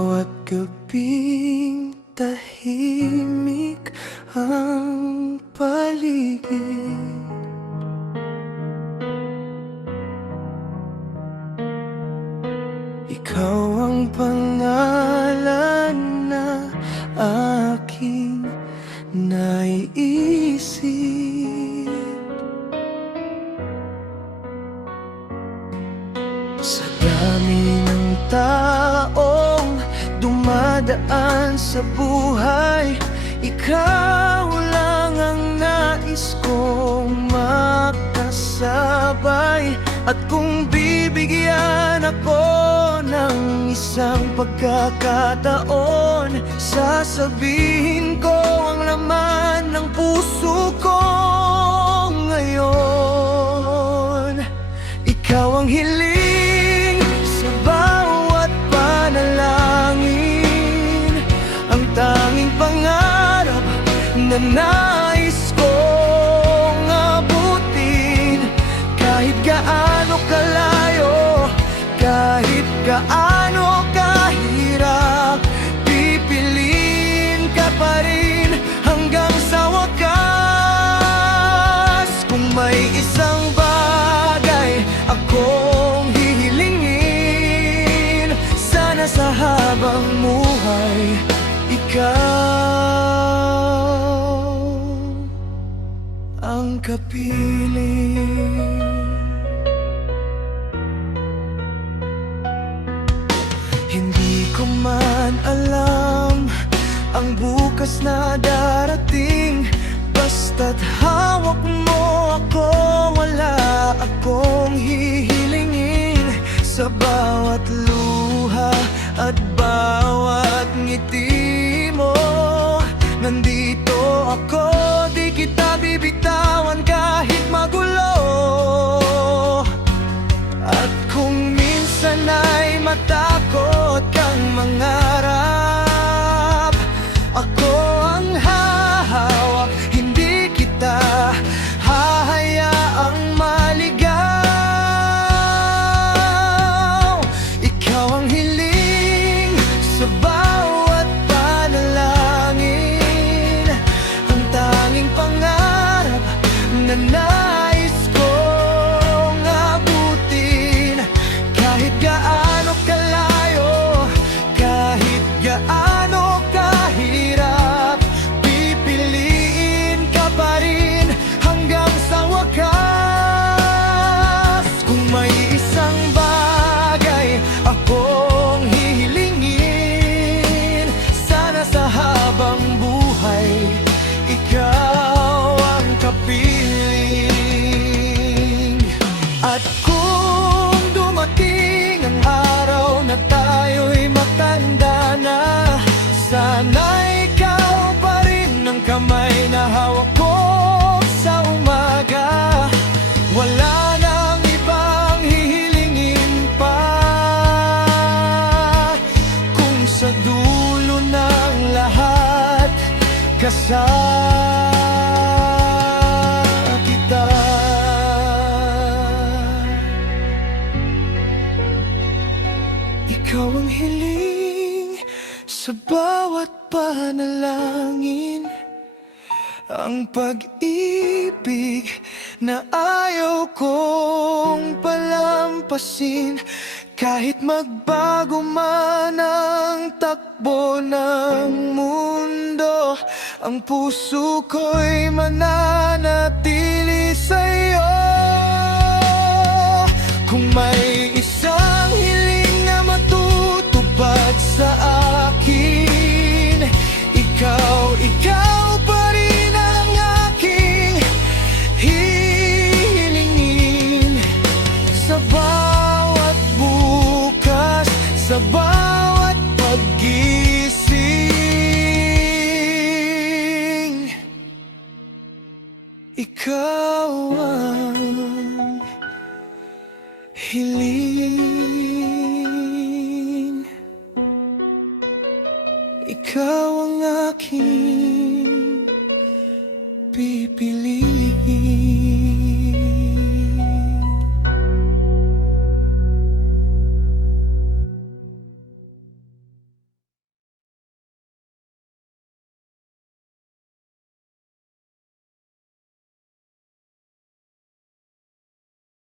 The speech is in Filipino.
bawat gabing tahimik ang paligid. Ikaw ang pangalan na aking naiisip. Sa dami ng taong dumadaan sa buhay, ikaw lang ang nais kong makasabay. At kung bibigyan ako ng isang pagkakataon, sasabihin ko ang laman ng puso ko ngayon. Ikaw ang hiling sa bawat panalangin, ang tanging pangarap na nais kong abutin. Kahit gaano kalayo, kahit gaano kahirap, pipiliin ka pa rin hanggang sa wakas. Kung may isang bagay akong hihilingin, sana sa habang buhay ikaw ang kapiling. Hindi ko man alam ang bukas na darating, basta't hawak mo ako, wala akong hihilingin. Sa bawat luha at bawat ngiti mo, nandito ako, di kita bibitawan kahit magulo. At kung minsan ay matakot kang mangarap, ako ang hahawak, hindi kita hahayaang maligaw. Ikaw ang hiling sa bawat panalangin, ang tanging pangarap na nais kong abutin. Kahit gaano kalayo, kahit gaano kahirap, pipiliin ka pa rin hanggang sa wakas. Kung may isang bagay akong hihilingin, sana sa habang buhay ikaw ang kapiling. At kung dumating ang araw na tayo'y matanda na, sana ikaw pa rin ang kamay na hawak ko sa umaga. Wala nang ibang hihilingin pa, kung sa dulo ng lahat kasama kita. Ikaw ang hiling sa bawat panalangin, ang pag-ibig na ayaw kong palampasin. Kahit magbago man ang takbo ng mundo, ang puso ko'y mananatili sa'yo. Kung may isang hiling na matutupad sa akin, ikaw pa rin ang aking hihilingin. Sa bawat bukas, sa bawat paggising, ikaw ang hiling. Ikaw ang aking pipiliin.